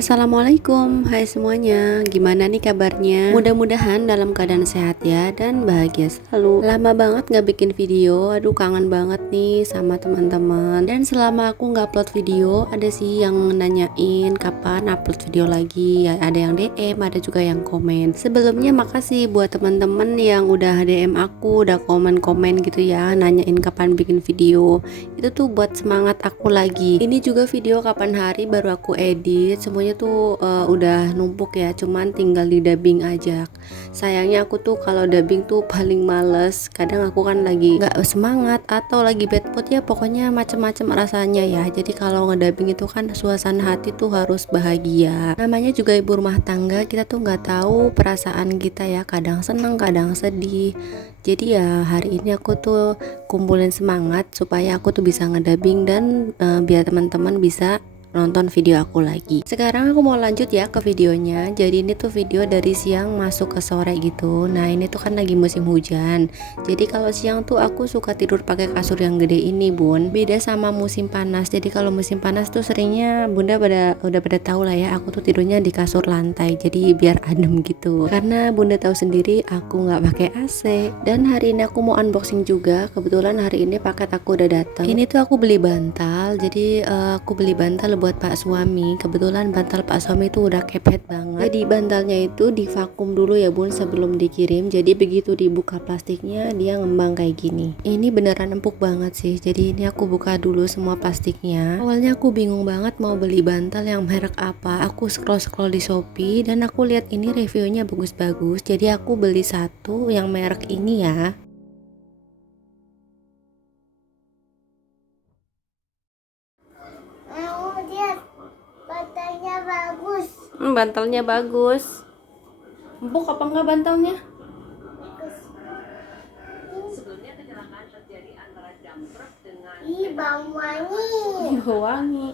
Assalamualaikum, hai semuanya. Gimana nih kabarnya? Mudah-mudahan dalam keadaan sehat ya dan bahagia selalu. Lama banget nggak bikin video, aduh kangen banget nih sama teman-teman. Dan selama aku nggak upload video, ada sih yang nanyain kapan upload video lagi. Ya, ada yang DM, ada juga yang komen. Sebelumnya makasih buat teman-teman yang udah DM aku, udah komen-komen gitu ya, nanyain kapan bikin video. Itu tuh buat semangat aku lagi. Ini juga video kapan hari baru aku edit. Semuanya tuh udah numpuk ya, cuman tinggal di dubbing aja. Sayangnya aku tuh kalau dubbing tuh paling males. Kadang aku kan lagi nggak semangat atau lagi bad mood ya, pokoknya macem-macem rasanya ya. Jadi kalau ngedubbing itu kan suasana hati tuh harus bahagia. Namanya juga ibu rumah tangga, kita tuh nggak tahu perasaan kita ya. Kadang seneng, kadang sedih. Jadi ya hari ini aku tuh kumpulin semangat supaya aku tuh bisa ngedubbing dan biar teman-teman bisa nonton video aku lagi. Sekarang aku mau lanjut ya ke videonya. Jadi ini tuh video dari siang masuk ke sore gitu. Nah ini tuh kan lagi musim hujan. Jadi kalau siang tuh aku suka tidur pakai kasur yang gede ini bun. Beda sama musim panas. Jadi kalau musim panas tuh seringnya bunda udah pada tahu lah ya. Aku tuh tidurnya di kasur lantai. Jadi biar adem gitu. Karena bunda tahu sendiri aku nggak pakai AC. Dan hari ini aku mau unboxing juga. Kebetulan hari ini paket aku udah datang. Ini tuh aku beli bantal. Jadi aku beli bantal buat Pak Suami. Kebetulan bantal Pak Suami itu udah kepet banget. Jadi bantalnya itu divakum dulu ya bun sebelum dikirim. Jadi begitu dibuka plastiknya dia ngembang kayak gini. Ini beneran empuk banget sih. Jadi ini aku buka dulu semua plastiknya. Awalnya aku bingung banget mau beli bantal yang merek apa. Aku scroll di Shopee dan aku lihat ini reviewnya bagus-bagus. Jadi aku beli satu yang merek ini ya. Bantalnya bagus. Bantalnya bagus. Empuk apa enggak bantalnya? Sebelumnya kecelakaan terjadi antara dump truck dengan Ih, bau wangi. Wangi.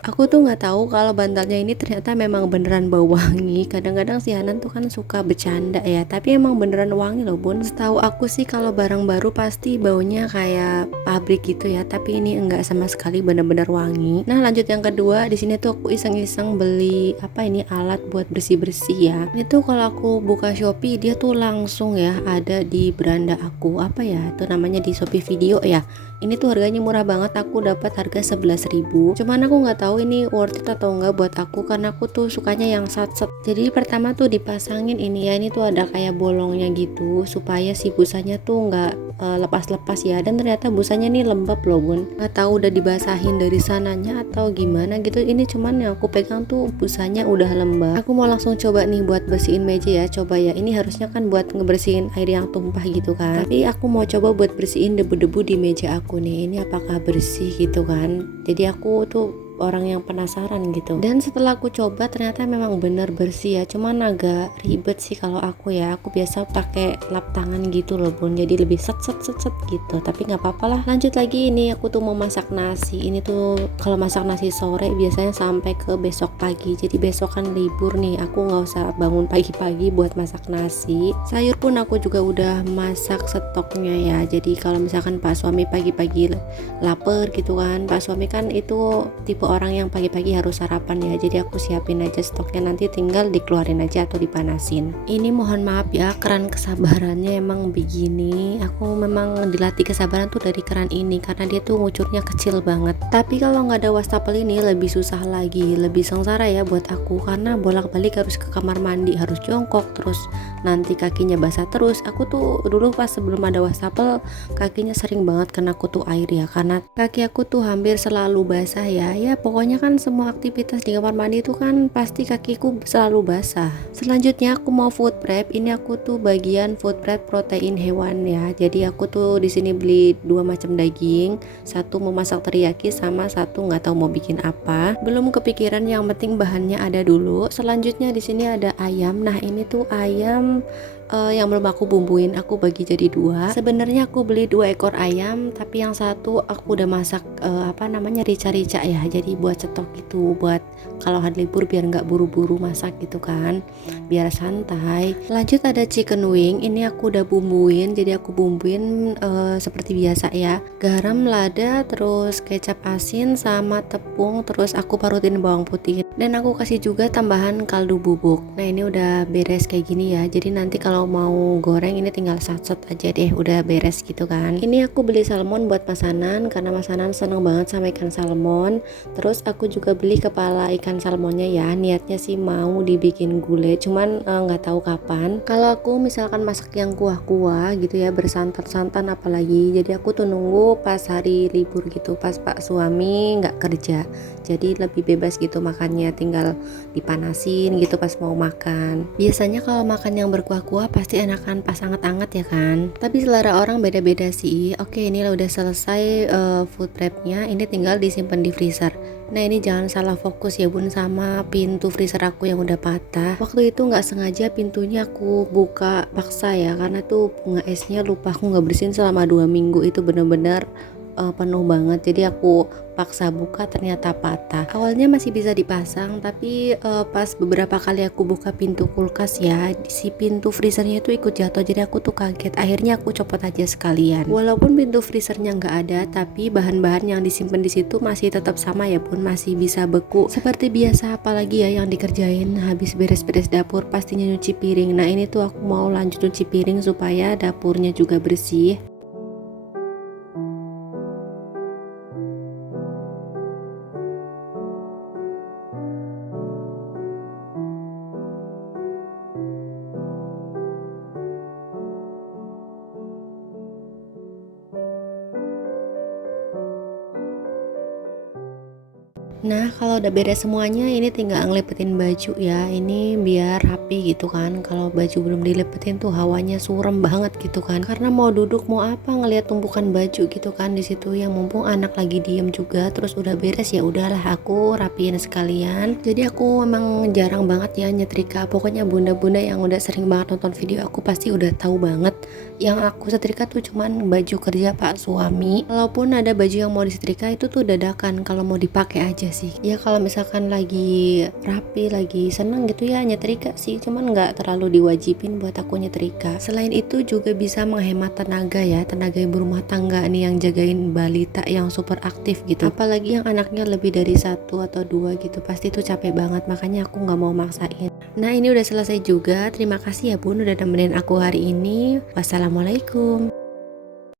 Aku tuh nggak tahu kalau bantalnya ini ternyata memang beneran bau wangi. Kadang-kadang si Hanan tuh kan suka bercanda ya, tapi emang beneran wangi loh bun. Setahu aku sih kalau barang baru pasti baunya kayak pabrik gitu ya, tapi ini enggak sama sekali, bener-bener wangi. Nah lanjut yang kedua, di sini tuh aku iseng-iseng beli apa ini alat buat bersih-bersih ya. Ini tuh kalau aku buka Shopee dia tuh langsung ya ada di beranda aku. Apa ya? Itu namanya di Shopee Video ya. Ini tuh harganya murah banget, aku dapat harga 11.000. Cuman aku nggak tahu ini worth it atau enggak buat aku karena aku tuh sukanya yang satset. Jadi pertama tuh dipasangin ini ya, ini tuh ada kayak bolongnya gitu supaya si busanya tuh nggak lepas-lepas ya. Dan ternyata busanya nih lembab loh bun. Nggak tahu udah dibasahin dari sananya atau gimana gitu. Ini cuman yang aku pegang tuh busanya udah lembab. Aku mau langsung coba nih buat bersihin meja ya. Coba ya, ini harusnya kan buat ngebersihin air yang tumpah gitu kan. Tapi aku mau coba buat bersihin debu-debu di meja aku nih. Ini apakah bersih gitu kan. Jadi aku tuh orang yang penasaran gitu. Dan setelah aku coba ternyata memang benar bersih ya, cuman agak ribet sih kalau aku ya. Aku biasa pakai lap tangan gitu loh bun, jadi lebih set gitu. Tapi nggak apa-apa lah. Lanjut lagi, ini aku tuh mau masak nasi. Ini tuh kalau masak nasi sore biasanya sampai ke besok pagi. Jadi besok kan libur nih, aku nggak usah bangun pagi-pagi buat masak nasi. Sayur pun aku juga udah masak stoknya ya. Jadi kalau misalkan Pak Suami pagi-pagi lapar gitu kan, Pak Suami kan itu tipe orang yang pagi-pagi harus sarapan ya. Jadi aku siapin aja stoknya, nanti tinggal dikeluarin aja atau dipanasin. Ini mohon maaf ya, keran kesabarannya emang begini. Aku memang dilatih kesabaran tuh dari keran ini karena dia tuh ngucurnya kecil banget. Tapi kalau nggak ada wastafel ini lebih susah lagi, lebih sengsara ya buat aku karena bolak-balik harus ke kamar mandi, harus jongkok terus nanti kakinya basah terus. Aku tuh dulu pas sebelum ada wastafel kakinya sering banget kena kutu air ya, karena kaki aku tuh hampir selalu basah ya. Pokoknya kan semua aktivitas di kamar mandi itu kan pasti kakiku selalu basah. Selanjutnya aku mau food prep. Ini aku tuh bagian food prep protein hewan ya. Jadi aku tuh di sini beli 2 macam daging, satu mau masak teriyaki sama satu nggak tahu mau bikin apa. Belum kepikiran, yang penting bahannya ada dulu. Selanjutnya di sini ada ayam. Nah ini tuh ayam yang belum aku bumbuin aku bagi jadi dua. Sebenarnya aku beli 2 ekor ayam, tapi yang satu aku udah masak rica-rica ya, jadi buat stok gitu, buat kalau hari libur biar nggak buru-buru masak gitu kan, biar santai. Lanjut ada chicken wing, ini aku udah bumbuin, jadi aku bumbuin seperti biasa ya, garam, lada, terus kecap asin sama tepung, terus aku parutin bawang putih dan aku kasih juga tambahan kaldu bubuk. Nah ini udah beres kayak gini ya, jadi nanti kalau mau goreng ini tinggal satset aja deh, udah beres gitu kan. Ini aku beli salmon buat masanan karena masanan seneng banget sama ikan salmon. Terus aku juga beli kepala ikan salmonnya ya, niatnya sih mau dibikin gulai, cuman nggak tahu kapan. Kalau aku misalkan masak yang kuah-kuah gitu ya, bersantan-santan apalagi, jadi aku tuh nunggu pas hari libur gitu, pas pak suami nggak kerja, jadi lebih bebas gitu makannya, tinggal dipanasin gitu pas mau makan. Biasanya kalau makan yang berkuah-kuah pasti enakan pas anget-anget ya kan, tapi selera orang beda-beda sih. Oke, ini udah selesai food prepnya, ini tinggal disimpan di freezer. Nah ini jangan salah fokus ya bun sama pintu freezer aku yang udah patah. Waktu itu nggak sengaja pintunya aku buka paksa ya, karena tuh bunga esnya lupa aku nggak bersihin selama 2 minggu, itu bener-bener penuh banget, jadi aku paksa buka ternyata patah. Awalnya masih bisa dipasang, tapi pas beberapa kali aku buka pintu kulkas ya, si pintu freezernya itu ikut jatuh, jadi aku tuh kaget. Akhirnya aku copot aja sekalian. Walaupun pintu freezernya nggak ada, tapi bahan-bahan yang disimpan di situ masih tetap sama ya pun, masih bisa beku seperti biasa. Apalagi ya yang dikerjain habis beres-beres dapur pastinya nyuci piring. Nah ini tuh aku mau lanjut nyuci piring supaya dapurnya juga bersih. Nah kalau udah beres semuanya, ini tinggal ngelipetin baju ya, ini biar rapi gitu kan. Kalau baju belum dilipetin tuh hawanya surem banget gitu kan, karena mau duduk mau apa ngelihat tumpukan baju gitu kan di situ. Yang mumpung anak lagi diem juga, terus udah beres ya udahlah aku rapiin sekalian. Jadi aku emang jarang banget ya nyetrika, pokoknya bunda-bunda yang udah sering banget nonton video aku pasti udah tahu banget, yang aku setrika tuh cuman baju kerja pak suami. Kalaupun ada baju yang mau disetrika itu tuh dadakan, kalau mau dipakai aja sih ya. Kalau misalkan lagi rapi, lagi seneng gitu ya nyetrika sih, cuman nggak terlalu diwajibin buat aku nyetrika. Selain itu juga bisa menghemat tenaga ya, tenaga ibu rumah tangga nih yang jagain balita yang super aktif gitu, apalagi yang anaknya lebih dari 1 atau 2 gitu, pasti tuh capek banget, makanya aku nggak mau maksain. Nah ini udah selesai juga, terima kasih ya bun udah nemenin aku hari ini. Wassalamualaikum.